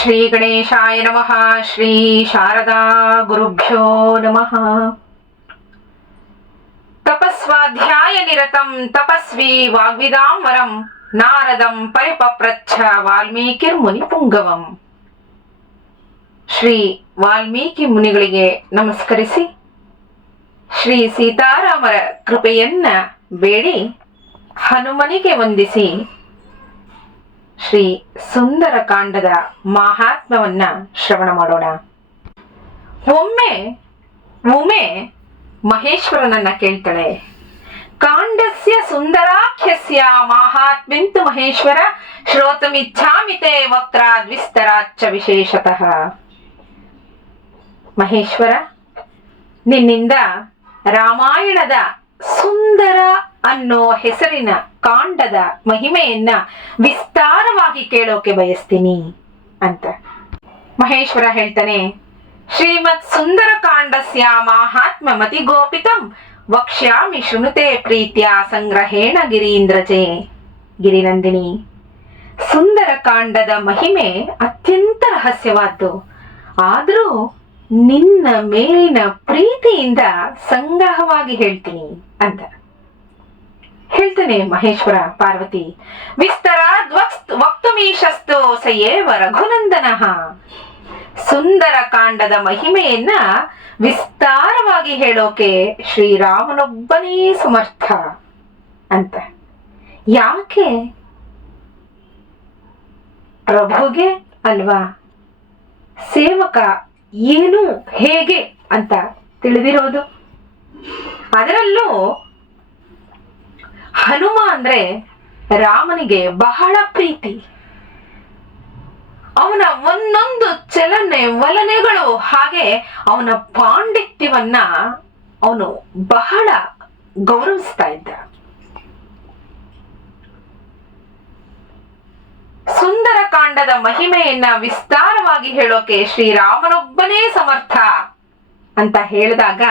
ಶ್ರೀ ಗಣೇಶಾಯ ನಮಃ. ಶ್ರೀ ಶಾರದಾ ಗುರುಭ್ಯೋ ನಮಃ. ತಪಸ್ವಾಧ್ಯಾಯ ನಿರತಂ ತಪಸ್ವಿ ವಾಗ್ವಿದಾಂ ವರಂ ನಾರದಂ ಪರಿಪಪ್ರಚ್ಛ ವಾಲ್ಮೀಕಿರ್ಮುನಿ ಪುಂಗವಂ. ಶ್ರೀ ವಾಲ್ಮೀಕಿ ಮುನಿಗಳಿಗೆ ನಮಸ್ಕರಿಸಿ ಶ್ರೀ ಸೀತಾರಾಮರ ಕೃಪೆಯನ್ನ ಬೇಡಿ ಹನುಮನಿಗೆ ವಂದಿಸಿ ಶ್ರೀ ಸುಂದರ ಕಾಂಡದ ಮಹಾತ್ಮ್ಯವನ್ನ ಶ್ರವಣ ಮಾಡೋಣ. ಒಮ್ಮೆ ಮಹೇಶ್ವರನನ್ನ ಕೇಳ್ತಾಳೆ, ಕಾಂಡಸ್ಯ ಸುಂದರಾಖ್ಯಸ್ಯ ಮಾಹಾತ್ಮ್ಯಂತು ಮಹೇಶ್ವರ ಶ್ರೋತಮಿಚ್ಛಾಮಿತೆ ವಕ್ತಾದ್ವಿಸ್ತರಾಚ್ಚ ವಿಶೇಷತಃ. ಮಹೇಶ್ವರ, ನಿನ್ನಿಂದ ರಾಮಾಯಣದ ಸುಂದರ ಅನ್ನೋ ಹೆಸರಿನ ಕಾಂಡದ ಮಹಿಮೆಯನ್ನ ವಿಸ್ತಾರವಾಗಿ ಕೇಳೋಕೆ ಬಯಸ್ತೀನಿ ಅಂತ. ಮಹೇಶ್ವರ ಹೇಳ್ತಾನೆ, ಶ್ರೀಮತ್ ಸುಂದರ ಕಾಂಡಸ್ಯ ಮಾಹಾತ್ಮ್ಯ ಮತಿ ಗೋಪಿತಂ ವಕ್ಷ್ಯಾಮಿ ಶೃಣುತೆ ಪ್ರೀತ್ಯ ಸಂಗ್ರಹೇಣ ಗಿರೀಂದ್ರಜೆ. ಗಿರಿನಂದಿನಿ, ಸುಂದರ ಕಾಂಡದ ಮಹಿಮೆ ಅತ್ಯಂತ ರಹಸ್ಯವಾದ್ದು, ಆದರೂ ನಿನ್ನ ಮೇಲಿನ ಪ್ರೀತಿಯಿಂದ ಸಂಗ್ರಹವಾಗಿ ಹೇಳ್ತೀನಿ ಅಂತ ಹೇಳ್ತಾನೆ ಮಹೇಶ್ವರ. ಪಾರ್ವತಿ, ವಿಸ್ತರಾದ್ ವಕ್ತುಮೀಶಸ್ತು ಸಯೇವ ರಘುನಂದನಃ. ಸುಂದರ ಕಾಂಡದ ಮಹಿಮೆಯನ್ನ ವಿಸ್ತಾರವಾಗಿ ಹೇಳೋಕೆ ಶ್ರೀರಾಮನೊಬ್ಬನೇ ಸಮರ್ಥ ಅಂತ. ಯಾಕೆ? ಪ್ರಭುಗೆ ಅಲ್ವಾ ಸೇವಕ ಏನು ಹೇಗೆ ಅಂತ ತಿಳಿದಿರೋದು. ಅದರಲ್ಲೂ ಹನುಮ ಅಂದ್ರೆ ರಾಮನಿಗೆ ಬಹಳ ಪ್ರೀತಿ. ಅವನ ಒಂದೊಂದು ಚಲನೆ ವಲನೆಗಳು, ಹಾಗೆ ಅವನ ಪಾಂಡಿತ್ಯವನ್ನ ಅವನು ಬಹಳ ಗೌರವಿಸ್ತಾ ಇದ್ದ. ಸುಂದರ ಕಾಂಡದ ಮಹಿಮೆಯನ್ನ ವಿಸ್ತಾರವಾಗಿ ಹೇಳೋಕೆ ಶ್ರೀರಾಮನೊಬ್ಬನೇ ಸಮರ್ಥ ಅಂತ ಹೇಳಿದಾಗ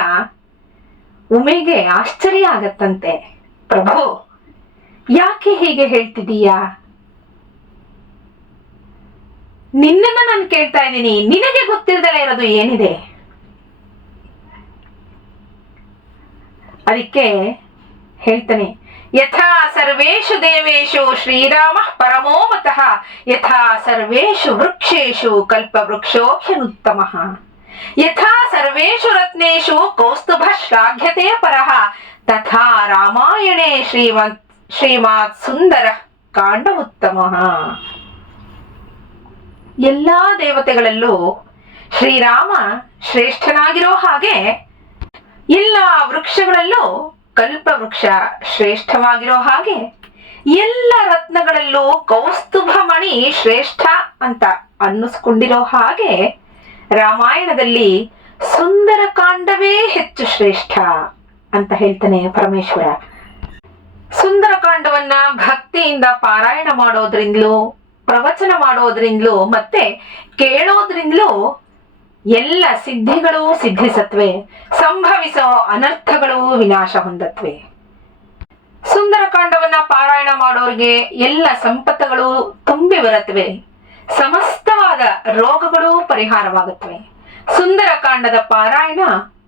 ಉಮೆಗೆ ಆಶ್ಚರ್ಯ ಆಗತ್ತಂತೆ. ಪ್ರಭು, ಯಾಕೆ ಹೀಗೆ ಹೇಳ್ತಿದೀಯಾ? ನಿನ್ನನ್ನ ನಾನು ಕೇಳ್ತಾ ಇದ್ದೀನಿ, ನಿನಗೆ ಗೊತ್ತಿರದಲೇ ಇರೋದು ಏನಿದೆ? ಅದಕ್ಕೆ ಹೇಳ್ತಾನೆ, ಯಥಾ ಸರ್ವೇಷು ದೇವೇಶು ಶ್ರೀರಾಮ ಪರಮೋ ಮತಃ ಯಥಾ ಸರ್ವೇಷು ವೃಕ್ಷೇಶು ಕಲ್ಪವೃಕ್ಷೋಹ್ಯನುತ್ತಮಃ ಯಥಾ ಸರ್ವೇಷು ರತ್ನೇಶು ಕೌಸ್ತುಭ ಶ್ಲಾಘ್ಯತೆ ಪರಃ ತಥಾ ರಾಮಾಯಣೇ ಶ್ರೀಮಾತ್ ಸುಂದರ ಕಾಂಡ ಉತ್ತಮಃ. ಎಲ್ಲಾ ದೇವತೆಗಳಲ್ಲೂ ಶ್ರೀರಾಮ ಶ್ರೇಷ್ಠನಾಗಿರೋ ಹಾಗೆ ಎಲ್ಲ ವೃಕ್ಷಗಳಲ್ಲೂ ಕಲ್ಪವೃಕ್ಷ ಶ್ರೇಷ್ಠವಾಗಿರೋ ಹಾಗೆ ಎಲ್ಲ ರತ್ನಗಳಲ್ಲೂ ಕೌಸ್ತುಭ ಮಣಿ ಶ್ರೇಷ್ಠ ಅಂತ ಅನ್ನಿಸ್ಕೊಂಡಿರೋ ಹಾಗೆ ರಾಮಾಯಣದಲ್ಲಿ ಸುಂದರ ಕಾಂಡವೇ ಹೆಚ್ಚು ಶ್ರೇಷ್ಠ ಅಂತ ಹೇಳ್ತಾನೆ ಪರಮೇಶ್ವರ. ಸುಂದರ ಕಾಂಡವನ್ನ ಭಕ್ತಿಯಿಂದ ಪಾರಾಯಣ ಮಾಡೋದ್ರಿಂದಲೂ, ಪ್ರವಚನ ಮಾಡೋದ್ರಿಂದಲೂ ಮತ್ತೆ ಕೇಳೋದ್ರಿಂದಲೂ ಎಲ್ಲ ಸಿದ್ಧಿಗಳು ಸಿದ್ಧಿಸತ್ವೆ, ಸಂಭವಿಸೋ ಅನರ್ಥಗಳು ವಿನಾಶ ಹೊಂದತ್ವೆ. ಸುಂದರ ಕಾಂಡವನ್ನ ಪಾರಾಯಣ ಮಾಡೋರಿಗೆ ಎಲ್ಲ ಸಂಪತ್ತುಗಳು ತುಂಬಿ ಬರತ್ವೆ, ಸಮಸ್ತವಾದ ರೋಗಗಳು ಪರಿಹಾರವಾಗುತ್ತವೆ. ಸುಂದರ ಕಾಂಡದ ಪಾರಾಯಣ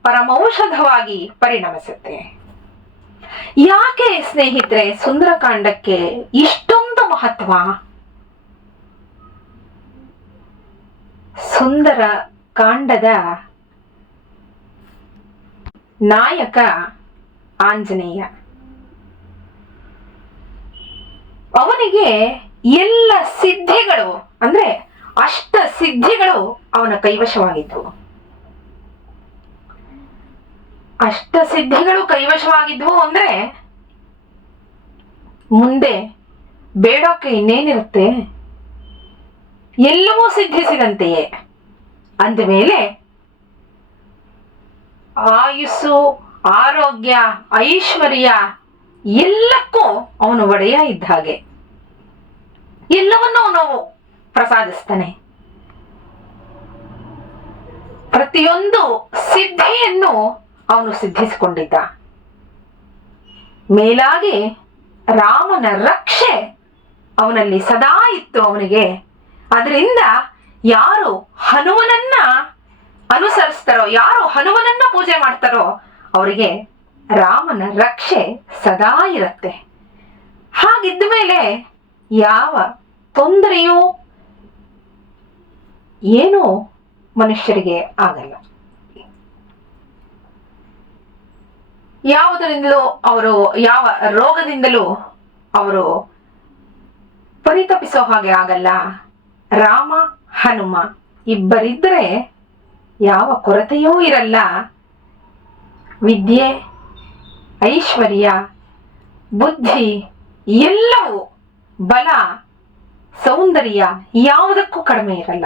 ಪರಮೌಷಧವಾಗಿ ಪರಿಣಮಿಸುತ್ತೆ. ಯಾಕೆ ಸ್ನೇಹಿತರೆ ಸುಂದರ ಕಾಂಡಕ್ಕೆ ಇಷ್ಟೊಂದು ಮಹತ್ವ? ಸುಂದರ ಕಾಂಡದ ನಾಯಕ ಆಂಜನೇಯ. ಅವನಿಗೆ ಎಲ್ಲ ಸಿದ್ಧಿಗಳು ಅಂದ್ರೆ ಅಷ್ಟ ಸಿದ್ಧಿಗಳು ಅವನ ಕೈವಶವಾಗಿದ್ವು. ಅಷ್ಟ ಸಿದ್ಧಿಗಳು ಕೈವಶವಾಗಿದ್ವು ಅಂದ್ರೆ ಮುಂದೆ ಬೇಡೋಕೆ ಇನ್ನೇನಿರುತ್ತೆ? ಎಲ್ಲವೂ ಸಿದ್ಧಿಸಿದಂತೆಯೇ. ಅಂದಮೇಲೆ ಆಯುಸ್ಸು, ಆರೋಗ್ಯ, ಐಶ್ವರ್ಯ ಎಲ್ಲಕ್ಕೂ ಅವನು ಒಡೆಯ ಇದ್ದ ಹಾಗೆ. ಎಲ್ಲವನ್ನೂ ಅವನು ಪ್ರಸಾದಿಸ್ತಾನೆ. ಪ್ರತಿಯೊಂದು ಸಿದ್ಧಿಯನ್ನು ಅವನು ಸಿದ್ಧಿಸಿಕೊಂಡಿದ್ದ. ಮೇಲಾಗಿ ರಾಮನ ರಕ್ಷೆ ಅವನಲ್ಲಿ ಸದಾ ಇತ್ತು ಅವನಿಗೆ. ಅದರಿಂದ ಯಾರು ಹನುಮನನ್ನ ಅನುಸರಿಸ್ತಾರೋ, ಯಾರು ಹನುಮನನ್ನ ಪೂಜೆ ಮಾಡ್ತಾರೋ ಅವರಿಗೆ ರಾಮನ ರಕ್ಷೆ ಸದಾ ಇರುತ್ತೆ. ಹಾಗಿದ್ದ ಮೇಲೆ ಯಾವ ತೊಂದರೆಯೂ ಏನೂ ಮನುಷ್ಯರಿಗೆ ಆಗಲ್ಲ. ಯಾವುದರಿಂದಲೂ ಅವರು, ಯಾವ ರೋಗದಿಂದಲೂ ಅವರು ಪರಿತಪಿಸೋ ಹಾಗೆ ಆಗಲ್ಲ. ರಾಮ ಹನುಮ ಇಬ್ಬರಿದ್ರೆ ಯಾವ ಕೊರತೆಯೂ ಇರಲ್ಲ. ವಿದ್ಯೆ, ಐಶ್ವರ್ಯ, ಬುದ್ಧಿ ಎಲ್ಲವೂ, ಬಲ, ಸೌಂದರ್ಯ ಯಾವುದಕ್ಕೂ ಕಡಿಮೆ ಇರಲ್ಲ.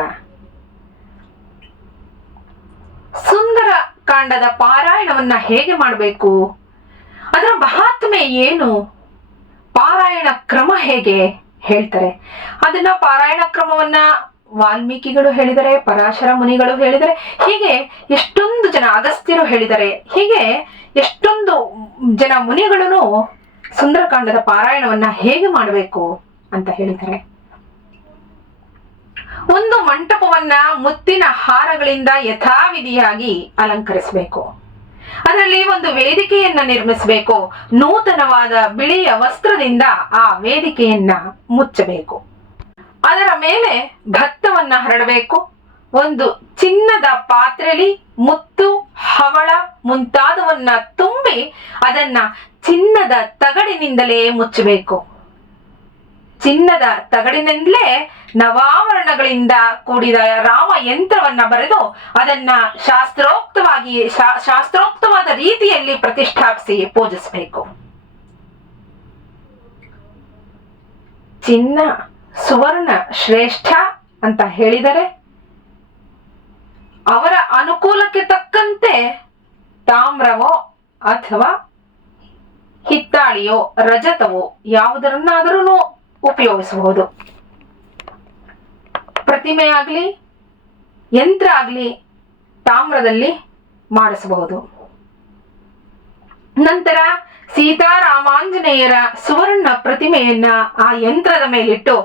ಸುಂದರ ಕಾಂಡದ ಪಾರಾಯಣವನ್ನ ಹೇಗೆ ಮಾಡಬೇಕು, ಅದರ ಮಹಾತ್ಮೆ ಏನು, ಪಾರಾಯಣ ಕ್ರಮ ಹೇಗೆ ಹೇಳ್ತಾರೆ. ಅದನ್ನ ಪಾರಾಯಣ ಕ್ರಮವನ್ನ ವಾಲ್ಮೀಕಿಗಳು ಹೇಳಿದರೆ, ಪರಾಶರ ಮುನಿಗಳು ಹೇಳಿದರೆ, ಹೀಗೆ ಎಷ್ಟೊಂದು ಜನ, ಅಗಸ್ತ್ಯರು ಹೇಳಿದರೆ, ಹೀಗೆ ಎಷ್ಟೊಂದು ಜನ ಮುನಿಗಳು ಸುಂದರಕಾಂಡದ ಪಾರಾಯಣವನ್ನ ಹೇಗೆ ಮಾಡಬೇಕು ಅಂತ ಹೇಳಿದ್ದಾರೆ. ಒಂದು ಮಂಟಪವನ್ನ ಮುತ್ತಿನ ಹಾರಗಳಿಂದ ಯಥಾವಿಧಿಯಾಗಿ ಅಲಂಕರಿಸಬೇಕು. ಅದರಲ್ಲಿ ಒಂದು ವೇದಿಕೆಯನ್ನ ನಿರ್ಮಿಸಬೇಕು. ನೂತನವಾದ ಬಿಳಿಯ ವಸ್ತ್ರದಿಂದ ಆ ವೇದಿಕೆಯನ್ನ ಮುಚ್ಚಬೇಕು. ಅದರ ಮೇಲೆ ಭತ್ತವನ್ನ ಹರಡಬೇಕು. ಒಂದು ಚಿನ್ನದ ಪಾತ್ರೆಯಲ್ಲಿ ಮುತ್ತು, ಹವಳ ಮುಂತಾದವನ್ನ ತುಂಬಿ ಅದನ್ನ ಚಿನ್ನದ ತಗಡಿನಿಂದಲೇ ಮುಚ್ಚಬೇಕು. ಚಿನ್ನದ ತಗಡಿನಿಂದಲೇ ನವಾವರಣಗಳಿಂದ ಕೂಡಿದ ರಾಮ ಯಂತ್ರವನ್ನ ಬರೆದು ಅದನ್ನ ಶಾಸ್ತ್ರೋಕ್ತವಾದ ರೀತಿಯಲ್ಲಿ ಪ್ರತಿಷ್ಠಾಪಿಸಿ ಪೂಜಿಸಬೇಕು. ಚಿನ್ನ ಸುವರ್ಣ ಶ್ರೇಷ್ಠ ಅಂತ ಹೇಳಿದರೆ ಅವರ ಅನುಕೂಲಕ್ಕೆ ತಕ್ಕಂತೆ ತಾಮ್ರವೋ ಅಥವಾ ಹಿತ್ತಾಳಿಯೋ ರಜತವೋ ಯಾವುದರನ್ನಾದರೂ ಉಪಯೋಗಿಸಬಹುದು. ಪ್ರತಿಮೆ ಆಗ್ಲಿ ಯಂತ್ರ ಆಗ್ಲಿ ತಾಮ್ರದಲ್ಲಿ ಮಾಡಿಸಬಹುದು. ನಂತರ ಸೀತಾರಾಮಾಂಜನೇಯರ ಸುವರ್ಣ ಪ್ರತಿಮೆಯನ್ನ ಆ ಯಂತ್ರದ ಮೇಲಿಟ್ಟು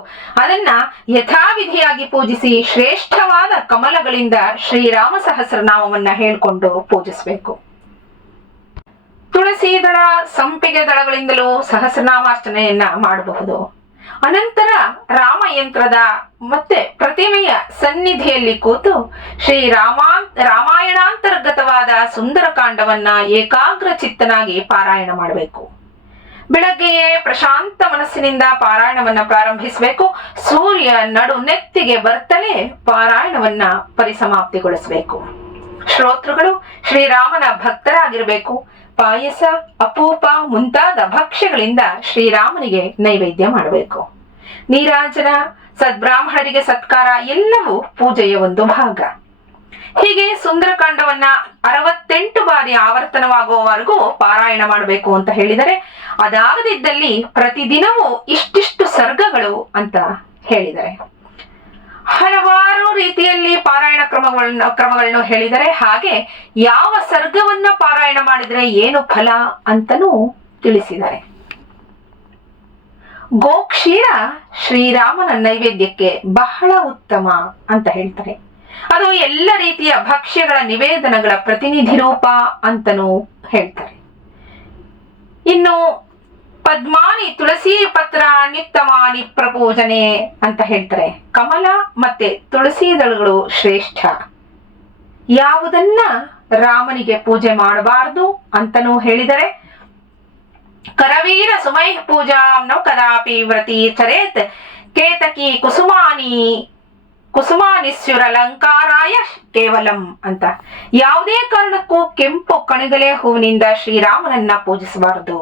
ಅದನ್ನ ಯಥಾವಿಧಿಯಾಗಿ ಪೂಜಿಸಿ ಶ್ರೇಷ್ಠವಾದ ಕಮಲಗಳಿಂದ ಶ್ರೀರಾಮ ಸಹಸ್ರನಾಮವನ್ನ ಹೇಳ್ಕೊಂಡು ಪೂಜಿಸಬೇಕು. ತುಳಸಿ ದಳ, ಸಂಪಿಗೆ ದಳಗಳಿಂದಲೂ ಸಹಸ್ರನಾಮಾರ್ಚನೆಯನ್ನ ಮಾಡಬಹುದು. ಅನಂತರ ರಾಮಯಂತ್ರದ ಮತ್ತೆ ಪ್ರತಿಮೆಯ ಸನ್ನಿಧಿಯಲ್ಲಿ ಕೂತು ರಾಮಾಯಣಾಂತರ್ಗತವಾದ ಸುಂದರಕಾಂಡವನ್ನ ಏಕಾಗ್ರ ಚಿತ್ತನಾಗಿ ಪಾರಾಯಣ ಮಾಡಬೇಕು. ಬೆಳಗ್ಗೆಯೇ ಪ್ರಶಾಂತ ಮನಸ್ಸಿನಿಂದ ಪಾರಾಯಣವನ್ನ ಪ್ರಾರಂಭಿಸಬೇಕು. ಸೂರ್ಯ ನಡು ನೆತ್ತಿಗೆ ಬರ್ತಲೇ ಪಾರಾಯಣವನ್ನ ಪರಿಸಮಾಪ್ತಿಗೊಳಿಸಬೇಕು. ಶ್ರೋತೃಗಳು ಶ್ರೀರಾಮನ ಭಕ್ತರಾಗಿರಬೇಕು. ಪಾಯಸ, ಅಪೂಪ ಮುಂತಾದ ಭಕ್ಷ್ಯಗಳಿಂದ ಶ್ರೀರಾಮನಿಗೆ ನೈವೇದ್ಯ ಮಾಡಬೇಕು. ನೀರಾಜನ, ಸದ್ಬ್ರಾಹ್ಮಣರಿಗೆ ಸತ್ಕಾರ ಎಲ್ಲವೂ ಪೂಜೆಯ ಒಂದು ಭಾಗ. ಹೀಗೆ ಸುಂದರಕಾಂಡವನ್ನ 68 ಬಾರಿ ಆವರ್ತನವಾಗುವವರೆಗೂ ಪಾರಾಯಣ ಮಾಡಬೇಕು ಅಂತ ಹೇಳಿದರೆ, ಅದಾಗದಿದ್ದಲ್ಲಿ ಪ್ರತಿದಿನವೂ ಇಷ್ಟಿಷ್ಟು ಸರ್ಗಗಳು ಅಂತ ಹೇಳಿದರೆ. ಹಲವಾರು ರೀತಿಯಲ್ಲಿ ಪಾರಾಯಣ ಕ್ರಮಗಳನ್ನು ಹೇಳಿದರೆ, ಹಾಗೆ ಯಾವ ಸರ್ಗವನ್ನ ಪಾರಾಯಣ ಮಾಡಿದರೆ ಏನು ಫಲ ಅಂತನೂ ತಿಳಿಸಿದ್ದಾರೆ. ಗೋಕ್ಷೀರ ಶ್ರೀರಾಮನ ನೈವೇದ್ಯಕ್ಕೆ ಬಹಳ ಉತ್ತಮ ಅಂತ ಹೇಳ್ತಾರೆ. ಅದು ಎಲ್ಲ ರೀತಿಯ ಭಕ್ಷ್ಯಗಳ ನಿವೇದನಗಳ ಪ್ರತಿನಿಧಿ ರೂಪ ಅಂತನೂ ಹೇಳ್ತಾರೆ. ಇನ್ನು ಪದ್ಮಾನಿ ತುಳಸಿ ಪತ್ರ ನಿತ್ತಮಾನಿ ಪ್ರಪೂಜನೆ ಅಂತ ಹೇಳ್ತಾರೆ. ಕಮಲ ಮತ್ತೆ ತುಳಸಿ ದಳಗಳು ಶ್ರೇಷ್ಠ. ಯಾವುದನ್ನ ರಾಮನಿಗೆ ಪೂಜೆ ಮಾಡಬಾರದು ಅಂತನೂ ಹೇಳಿದರೆ, ಕರವೀರ ಸುಮೈ ಪೂಜಾಂ ಕದಾಪಿ ವ್ರತಿ ಚರೇತ್ ಕೇತಕಿ ಕುಸುಮಾನಿಸ್ಯುರಲಂಕಾರಾಯ ಕೇವಲಂ ಅಂತ. ಯಾವುದೇ ಕಾರಣಕ್ಕೂ ಕೆಂಪು ಕಣಗಲೆ ಹೂವಿನಿಂದ ಶ್ರೀರಾಮನನ್ನ ಪೂಜಿಸಬಾರದು.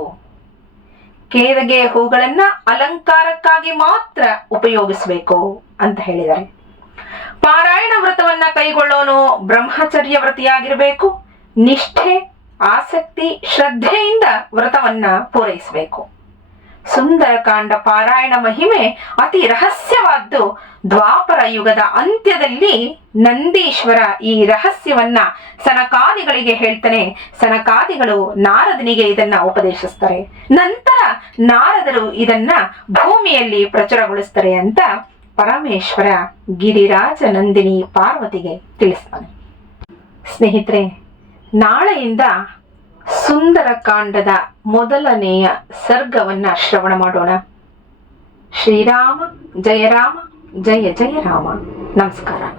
ಕೇದಗೆ ಹೂಗಳನ್ನ ಅಲಂಕಾರಕ್ಕಾಗಿ ಮಾತ್ರ ಉಪಯೋಗಿಸಬೇಕು ಅಂತ ಹೇಳಿದ್ದಾರೆ. ಪಾರಾಯಣ ವ್ರತವನ್ನ ಕೈಗೊಳ್ಳೋನು ಬ್ರಹ್ಮಚರ್ಯ ವ್ರತಿಯಾಗಿರಬೇಕು. ನಿಷ್ಠೆ, ಆಸಕ್ತಿ, ಶ್ರದ್ಧೆಯಿಂದ ವ್ರತವನ್ನ ಪೂರೈಸಬೇಕು. ಸುಂದರಕಾಂಡ ಪಾರಾಯಣ ಮಹಿಮೆ ಅತಿ ರಹಸ್ಯವಾದ್ದು. ದ್ವಾಪರ ಯುಗದ ಅಂತ್ಯದಲ್ಲಿ ನಂದೀಶ್ವರ ಈ ರಹಸ್ಯವನ್ನ ಸನಕಾದಿಗಳಿಗೆ ಹೇಳ್ತಾನೆ. ಸನಕಾದಿಗಳು ನಾರದನಿಗೆ ಇದನ್ನ ಉಪದೇಶಿಸ್ತಾರೆ. ನಂತರ ನಾರದರು ಇದನ್ನ ಭೂಮಿಯಲ್ಲಿ ಪ್ರಚುರಗೊಳಿಸ್ತಾರೆ ಅಂತ ಪರಮೇಶ್ವರ ಗಿರಿರಾಜ ನಂದಿನಿ ಪಾರ್ವತಿಗೆ ತಿಳಿಸ್ತಾನೆ. ಸ್ನೇಹಿತರೆ, ನಾಳೆಯಿಂದ ಸುಂದರ ಕಾಂಡದ ಮೊದಲನೆಯ ಸರ್ಗವನ್ನ ಶ್ರವಣ ಮಾಡೋಣ. ಶ್ರೀರಾಮ ಜಯ ರಾಮ, ಜಯ ಜಯ ರಾಮ. ನಮಸ್ಕಾರ.